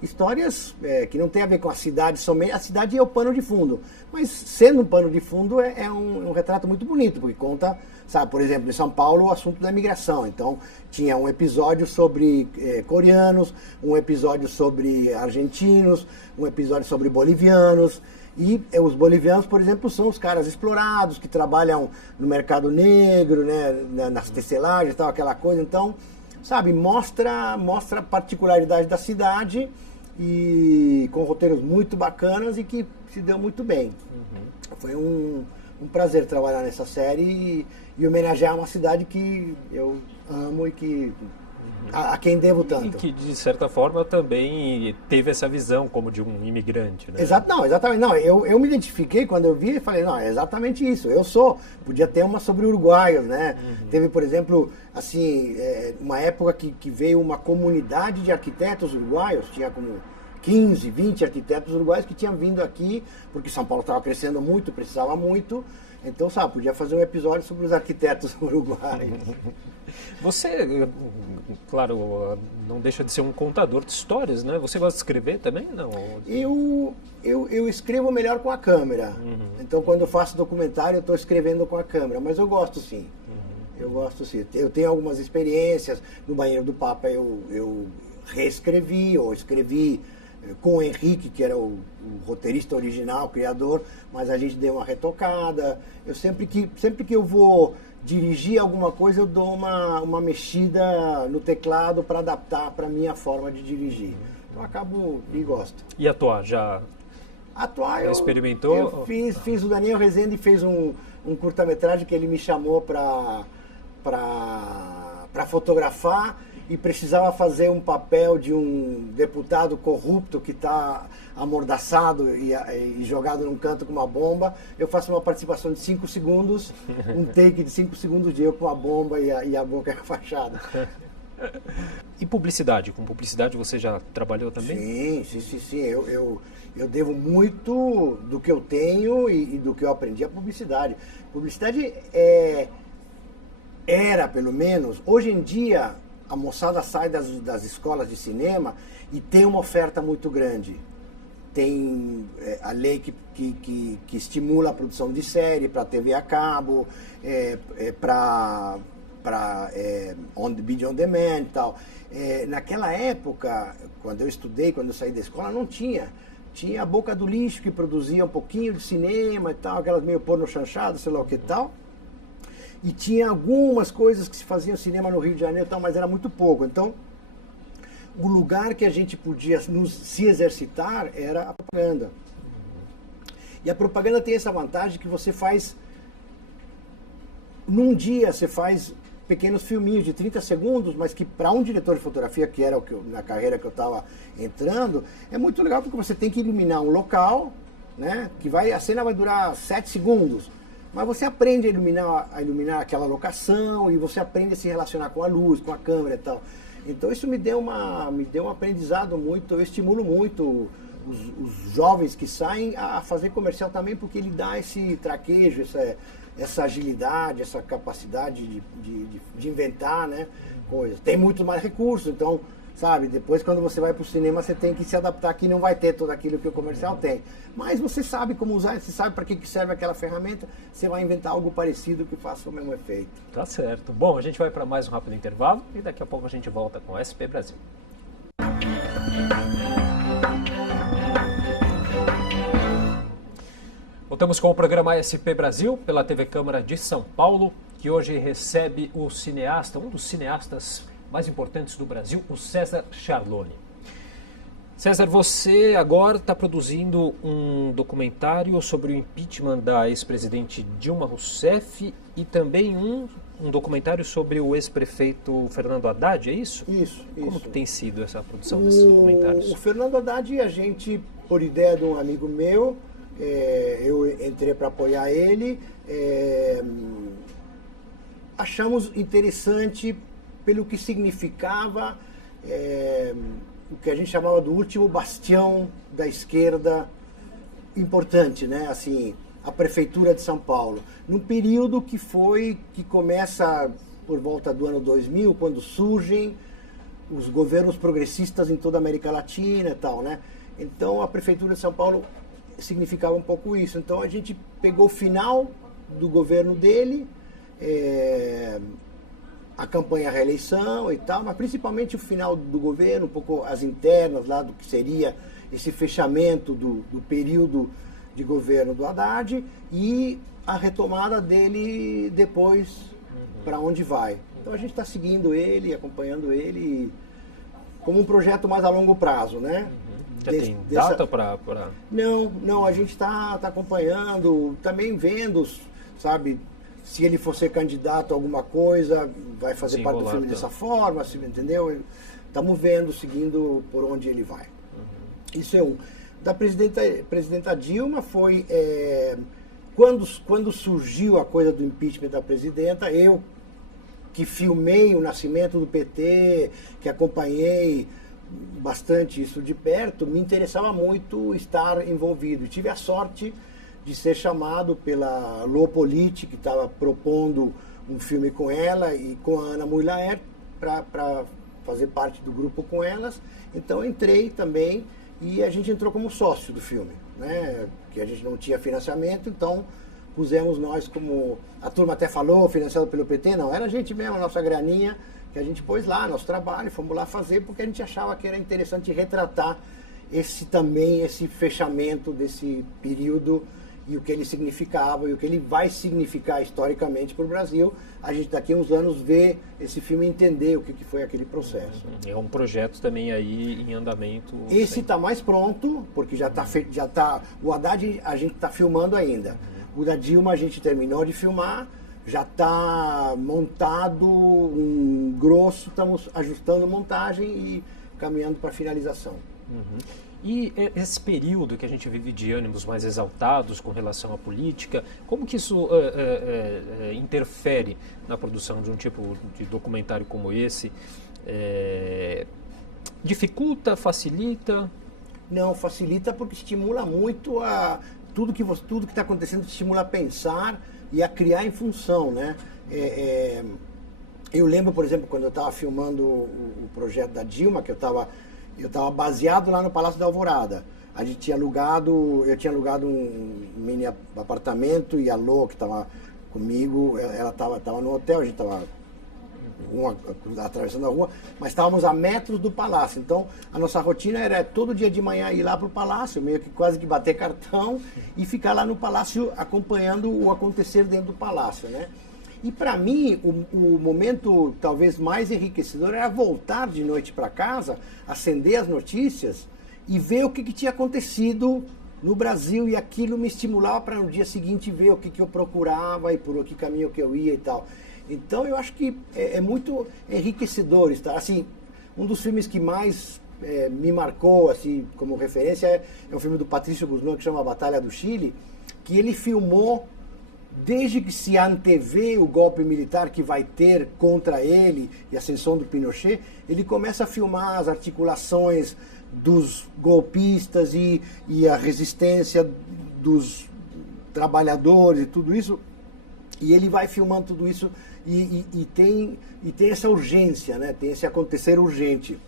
histórias que não tem a ver com a cidade somente. A cidade é o pano de fundo, mas sendo um pano de fundo é um retrato muito bonito, porque conta, sabe, por exemplo, em São Paulo o assunto da imigração. Então tinha um episódio sobre coreanos, um episódio sobre argentinos, um episódio sobre bolivianos. E os bolivianos, por exemplo, são os caras explorados, que trabalham no mercado negro, né, nas tecelagens e tal, aquela coisa. Então, sabe, mostra a particularidade da cidade, e com roteiros muito bacanas e que se deu muito bem. Uhum. Foi um prazer trabalhar nessa série e homenagear uma cidade que eu amo e que a quem devo tanto. E que, de certa forma, também teve essa visão como de um imigrante, né? Exatamente. Não, eu me identifiquei quando eu vi e falei, não, é exatamente isso. Podia ter uma sobre uruguaios, né? Uhum. Teve, por exemplo, assim, uma época que veio uma comunidade de arquitetos uruguaios, tinha como 15, 20 arquitetos uruguaios que tinham vindo aqui, porque São Paulo estava crescendo muito, precisava muito. Então, sabe, podia fazer um episódio sobre os arquitetos uruguaios. Você, claro, não deixa de ser um contador de histórias, né? Você gosta de escrever também? Não? Eu escrevo melhor com a câmera. Uhum. Então, quando eu faço documentário, eu estou escrevendo com a câmera. Mas eu gosto, sim. Uhum. Eu gosto, sim. Eu tenho algumas experiências. No Banheiro do Papa, eu reescrevi, ou escrevi com o Henrique, que era o roteirista original, o criador, mas a gente deu uma retocada. Eu sempre que eu vou dirigir alguma coisa, eu dou uma mexida no teclado para adaptar para a minha forma de dirigir. Então acabo e gosto. E atuar? Já experimentou? Eu fiz o Daniel Rezende fez um curta-metragem que ele me chamou para fotografar, e precisava fazer um papel de um deputado corrupto que está amordaçado e jogado num canto com uma bomba. Eu faço uma participação de 5 segundos, um take de 5 segundos de eu com a bomba e a boca fachada. E publicidade? Com publicidade você já trabalhou também? Sim. Eu devo muito do que eu tenho e do que eu aprendi à publicidade. Publicidade era, pelo menos, hoje em dia, a moçada sai das escolas de cinema e tem uma oferta muito grande. Tem a lei que estimula a produção de série para TV a cabo, para vídeo on demand e tal. Naquela época, quando eu estudei, quando eu saí da escola, não tinha. Tinha a Boca do Lixo, que produzia um pouquinho de cinema e tal, aquelas meio porno chanchado, sei lá o que tal. E tinha algumas coisas que se faziam cinema no Rio de Janeiro e tal, mas era muito pouco. Então, o lugar que a gente podia se exercitar era a propaganda. E a propaganda tem essa vantagem que você faz... Num dia, você faz pequenos filminhos de 30 segundos, mas que para um diretor de fotografia, que era na carreira que eu estava entrando, é muito legal porque você tem que iluminar um local, né, a cena vai durar 7 segundos. Mas você aprende a iluminar aquela locação, e você aprende a se relacionar com a luz, com a câmera e tal. Então isso me deu um aprendizado muito, eu estimulo muito os jovens que saem a fazer comercial também, porque ele dá esse traquejo, essa agilidade, essa capacidade de inventar, né, coisas. Tem muito mais recursos, então, sabe, depois quando você vai para o cinema você tem que se adaptar, que não vai ter tudo aquilo que o comercial tem. Mas você sabe como usar, você sabe para que serve aquela ferramenta, você vai inventar algo parecido que faça o mesmo efeito. Tá certo. Bom, a gente vai para mais um rápido intervalo e daqui a pouco a gente volta com o SP Brasil. Voltamos com o programa SP Brasil pela TV Câmara de São Paulo, que hoje recebe o cineasta, um dos cineastas mais importantes do Brasil, o César Charlone. César, você agora está produzindo um documentário sobre o impeachment da ex-presidente Dilma Rousseff e também um um documentário sobre o ex-prefeito Fernando Haddad, é isso? Isso. Como que tem sido essa produção desses documentários? O Fernando Haddad, a gente, por ideia de um amigo meu, eu entrei para apoiar ele, achamos interessante pelo que significava o que a gente chamava do último bastião da esquerda importante, né? Assim, a prefeitura de São Paulo, num período que começa por volta do ano 2000, quando surgem os governos progressistas em toda a América Latina e tal, né? Então a prefeitura de São Paulo significava um pouco isso. Então a gente pegou o final do governo dele, a campanha à reeleição e tal, mas principalmente o final do governo, um pouco as internas lá do que seria esse fechamento do período de governo do Haddad e a retomada dele depois, para onde vai. Então a gente está seguindo ele, acompanhando ele como um projeto mais a longo prazo, né? Já tem data para... Não, a gente está acompanhando, também vendo, sabe, se ele for ser candidato a alguma coisa, vai fazer parte do filme dessa forma, entendeu? Estamos vendo, seguindo por onde ele vai. Isso é um. Da presidenta Dilma foi quando surgiu a coisa do impeachment da presidenta, eu que filmei o nascimento do PT, que acompanhei bastante isso de perto, me interessava muito estar envolvido. Tive a sorte de ser chamado pela Lopoliti, que estava propondo um filme com ela e com a Ana Muylaer para fazer parte do grupo com elas. Então entrei também. E a gente entrou como sócio do filme, né? Que a gente não tinha financiamento, então pusemos nós como... A turma até falou, financiado pelo PT, não, era a gente mesmo, a nossa graninha, que a gente pôs lá, nosso trabalho, fomos lá fazer, porque a gente achava que era interessante retratar esse fechamento desse período e o que ele significava e o que ele vai significar historicamente para o Brasil. A gente daqui a uns anos vê esse filme e entender o que foi aquele processo. É um projeto também aí em andamento. Esse está mais pronto, porque já está feito, o Haddad a gente está filmando ainda. O da Dilma a gente terminou de filmar, já está montado um grosso, estamos ajustando a montagem e caminhando para a finalização. E esse período que a gente vive de ânimos mais exaltados com relação à política, como que isso interfere na produção de um tipo de documentário como esse? Dificulta, facilita? Não, facilita porque estimula muito tudo que está acontecendo, estimula a pensar e a criar em função, né? Eu lembro, por exemplo, quando eu estava filmando o projeto da Dilma, que eu estava baseado lá no Palácio da Alvorada. Eu tinha alugado um mini apartamento e a Lô, que estava comigo, ela estava no hotel, a gente estava atravessando a rua, mas estávamos a metros do palácio. Então, a nossa rotina era todo dia de manhã ir lá para o palácio, meio que quase que bater cartão e ficar lá no palácio acompanhando o acontecer dentro do palácio, né? E para mim, o momento talvez mais enriquecedor era voltar de noite para casa, acender as notícias e ver o que tinha acontecido no Brasil, e aquilo me estimulava para no dia seguinte ver o que eu procurava e por que caminho que eu ia e tal. Então eu acho que é muito enriquecedor estar. Assim, um dos filmes que mais me marcou assim, como referência é um filme do Patrício Guzmán que chama A Batalha do Chile, que ele filmou desde que se antevê o golpe militar que vai ter contra ele e a ascensão do Pinochet. Ele começa a filmar as articulações dos golpistas e a resistência dos trabalhadores e tudo isso, e ele vai filmando tudo isso e tem essa urgência, né? Tem esse acontecer urgente.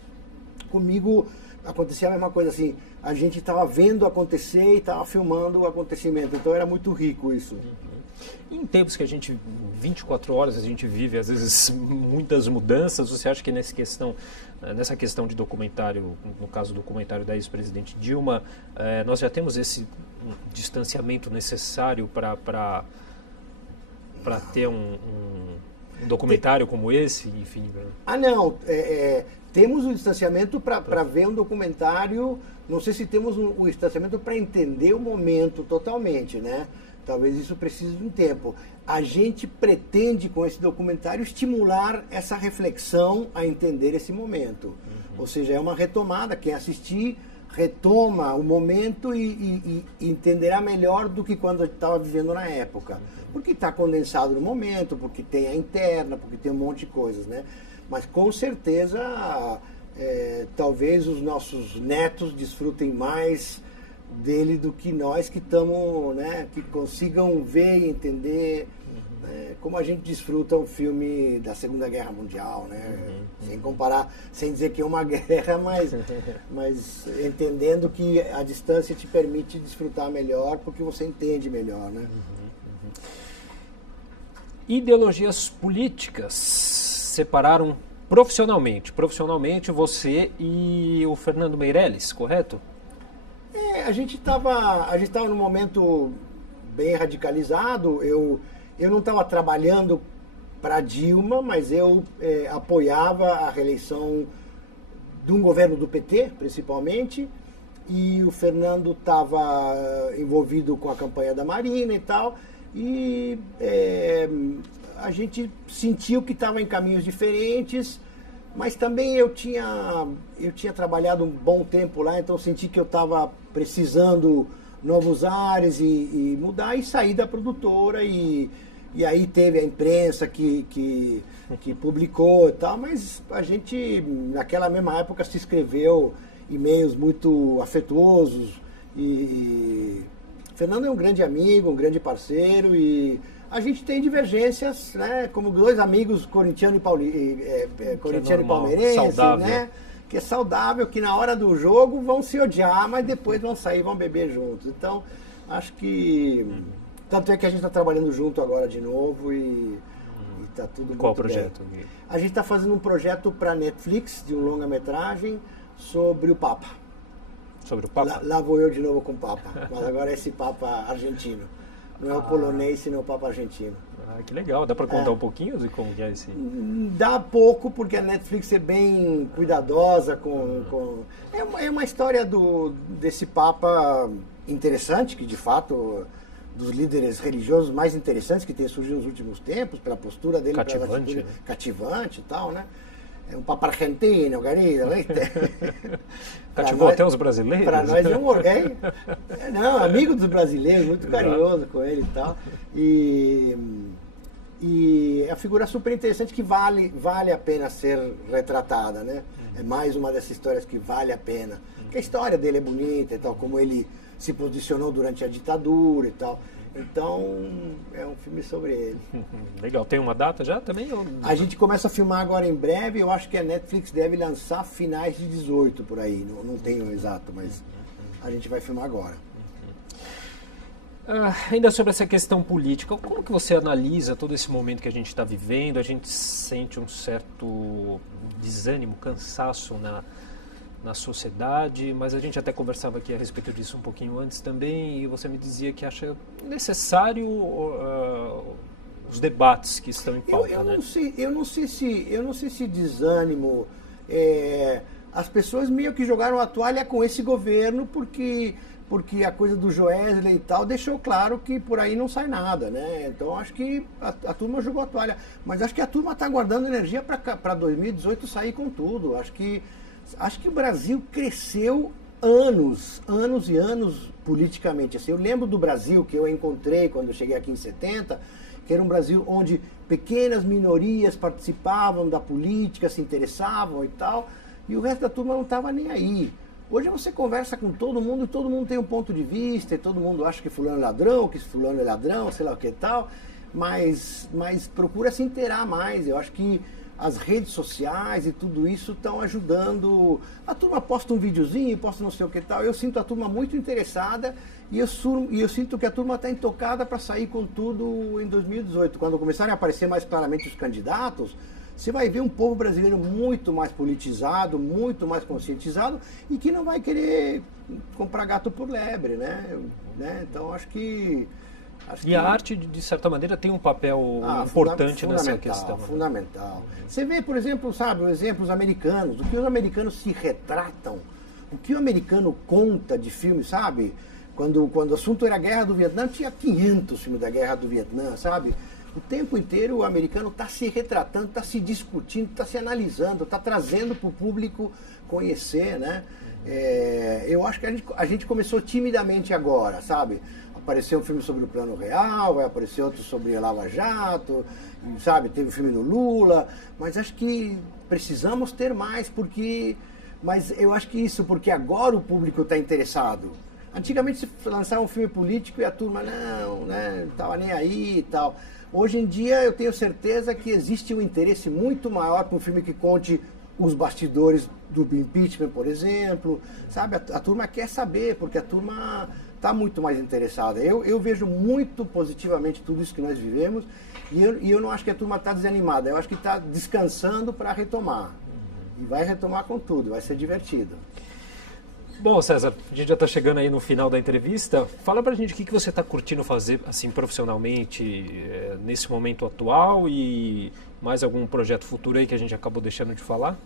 Comigo acontecia a mesma coisa, assim, a gente estava vendo acontecer e estava filmando o acontecimento, então era muito rico isso. Em tempos que 24 horas a gente vive, às vezes, muitas mudanças, você acha que nessa questão de documentário, no caso do documentário da ex-presidente Dilma, nós já temos esse distanciamento necessário para ter um documentário como esse, enfim? Não, temos um distanciamento para ver um documentário, não sei se temos um distanciamento para entender o momento totalmente, né? Talvez isso precise de um tempo. A gente pretende, com esse documentário, estimular essa reflexão a entender esse momento. Ou seja, é uma retomada. Quem assistir retoma o momento e entenderá melhor do que quando estava vivendo na época. Porque está condensado no momento, porque tem a interna, porque tem um monte de coisas, né? Mas com certeza, talvez os nossos netos desfrutem mais dele do que nós que estamos, né, que consigam ver e entender, né, como a gente desfruta um filme da Segunda Guerra Mundial, né, sem comparar, sem dizer que é uma guerra, mas entendendo que a distância te permite desfrutar melhor porque você entende melhor, né? Ideologias políticas separaram profissionalmente você e o Fernando Meirelles, correto? A gente estava num momento bem radicalizado. Eu não estava trabalhando para Dilma, mas eu apoiava a reeleição de um governo do PT, principalmente, e o Fernando estava envolvido com a campanha da Marina e tal, e a gente sentiu que estava em caminhos diferentes. Mas também eu tinha trabalhado um bom tempo lá, então senti que eu estava precisando novos ares e mudar, e sair da produtora, e aí teve a imprensa que publicou e tal, mas a gente naquela mesma época se escreveu e-mails muito afetuosos, e Fernando é um grande amigo, um grande parceiro, e a gente tem divergências, né, como dois amigos corintiano e palmeirense, saudável, né, que é saudável, que na hora do jogo vão se odiar, mas depois vão sair, vão beber juntos. Então, acho que... Tanto é que a gente está trabalhando junto agora de novo e está tudo muito Qual projeto? bem. A gente está fazendo um projeto para Netflix, de um longa-metragem, sobre o Papa. Sobre o Papa? Lá vou eu de novo com o Papa, mas agora é esse Papa argentino. Não é o polonês, senão o Papa argentino. Que legal. Dá para contar um pouquinho de como que é esse... Dá pouco, porque a Netflix é bem cuidadosa com... É uma história desse Papa interessante, que de fato, dos líderes religiosos mais interessantes que tem surgido nos últimos tempos, pela postura dele... Cativante, né? Cativante e tal, né? É um Papa argentino, querido. Cativou até os brasileiros? Para nós é um orgulho. Não, amigo dos brasileiros, muito carinhoso com ele e tal. E é uma figura super interessante que vale a pena ser retratada, né? É mais uma dessas histórias que vale a pena. Porque a história dele é bonita e tal, como ele se posicionou durante a ditadura e tal. Então, é um filme sobre ele. Legal. Tem uma data já também? A gente começa a filmar agora em breve. Eu acho que a Netflix deve lançar finais de 18 por aí. Não tenho exato, mas a gente vai filmar agora. Ainda sobre essa questão política, como que você analisa todo esse momento que a gente está vivendo? A gente sente um certo desânimo, cansaço na sociedade, mas a gente até conversava aqui a respeito disso um pouquinho antes também, e você me dizia que acha necessário os debates que estão em pauta. Eu não sei se desânimo. As pessoas meio que jogaram a toalha com esse governo porque a coisa do Joesley e tal deixou claro que por aí não sai nada, né? Então acho que a turma jogou a toalha, mas acho que a turma está guardando energia para 2018 sair com tudo. Acho que o Brasil cresceu anos e anos politicamente. Assim, eu lembro do Brasil que eu encontrei quando eu cheguei aqui em 70, que era um Brasil onde pequenas minorias participavam da política, se interessavam e tal, e o resto da turma não estava nem aí. Hoje você conversa com todo mundo e todo mundo tem um ponto de vista, e todo mundo acha que fulano é ladrão, que fulano é ladrão, sei lá o que e tal, mas procura se inteirar mais. Eu acho que as redes sociais e tudo isso estão ajudando. A turma posta um videozinho, posta não sei o que e tal. Eu sinto a turma muito interessada e eu sinto que a turma está intocada para sair com tudo em 2018. Quando começarem a aparecer mais claramente os candidatos, você vai ver um povo brasileiro muito mais politizado, muito mais conscientizado e que não vai querer comprar gato por lebre, né? Então acho que... E a arte, de certa maneira, tem um papel importante nessa questão. Fundamental. Você vê, por exemplo, sabe, os exemplos americanos, o que os americanos se retratam, o que o americano conta de filme, sabe? Quando o assunto era a Guerra do Vietnã, tinha 500 filmes da Guerra do Vietnã, sabe? O tempo inteiro o americano está se retratando, está se discutindo, está se analisando, está trazendo para o público conhecer, né? Eu acho que a gente começou timidamente agora, sabe? Apareceu um filme sobre o Plano Real, vai aparecer outro sobre Lava Jato, sabe? Teve um filme no Lula, mas acho que precisamos ter mais, mas eu acho que isso porque agora o público está interessado. Antigamente se lançava um filme político e a turma não estava nem aí e tal. Hoje em dia eu tenho certeza que existe um interesse muito maior para um filme que conte os bastidores do impeachment, por exemplo, sabe? A turma quer saber, porque a turma está muito mais interessada. Eu vejo muito positivamente tudo isso que nós vivemos e eu não acho que a turma está desanimada, eu acho que está descansando para retomar. E vai retomar com tudo, vai ser divertido. Bom, César, a gente já está chegando aí no final da entrevista. Fala pra gente o que você está curtindo fazer assim profissionalmente nesse momento atual e mais algum projeto futuro aí que a gente acabou deixando de falar?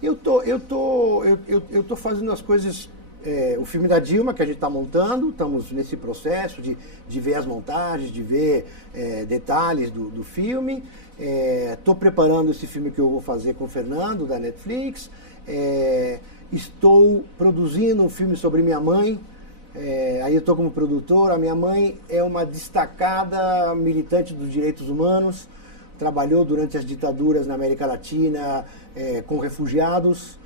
Eu tô fazendo as coisas, o filme da Dilma que a gente está montando, estamos nesse processo de ver as montagens, de ver detalhes do filme. Estou preparando esse filme que eu vou fazer com o Fernando, da Netflix. Estou produzindo um filme sobre minha mãe, aí eu estou como produtor. A minha mãe é uma destacada militante dos direitos humanos, trabalhou durante as ditaduras na América Latina com refugiados,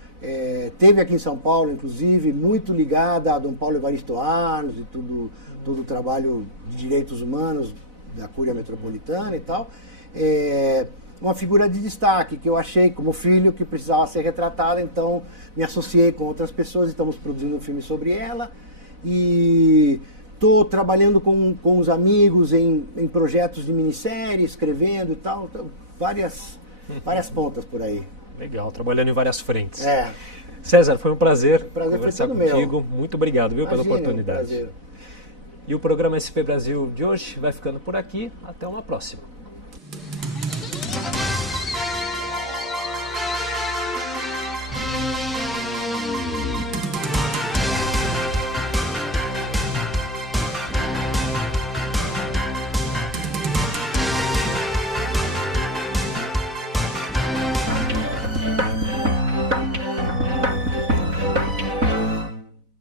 teve aqui em São Paulo, inclusive, muito ligada a Dom Paulo Evaristo Arnos e todo o trabalho de direitos humanos da Cúria Metropolitana e tal. Uma figura de destaque que eu achei como filho que precisava ser retratada, então me associei com outras pessoas e estamos produzindo um filme sobre ela. E estou trabalhando com os amigos em projetos de minissérie, escrevendo e tal, então, várias pontas por aí. Legal, trabalhando em várias frentes. César, foi um prazer conversar contigo. Meu. Muito obrigado, viu, Imagina, pela oportunidade. Prazer. E o programa SP Brasil de hoje vai ficando por aqui. Até uma próxima.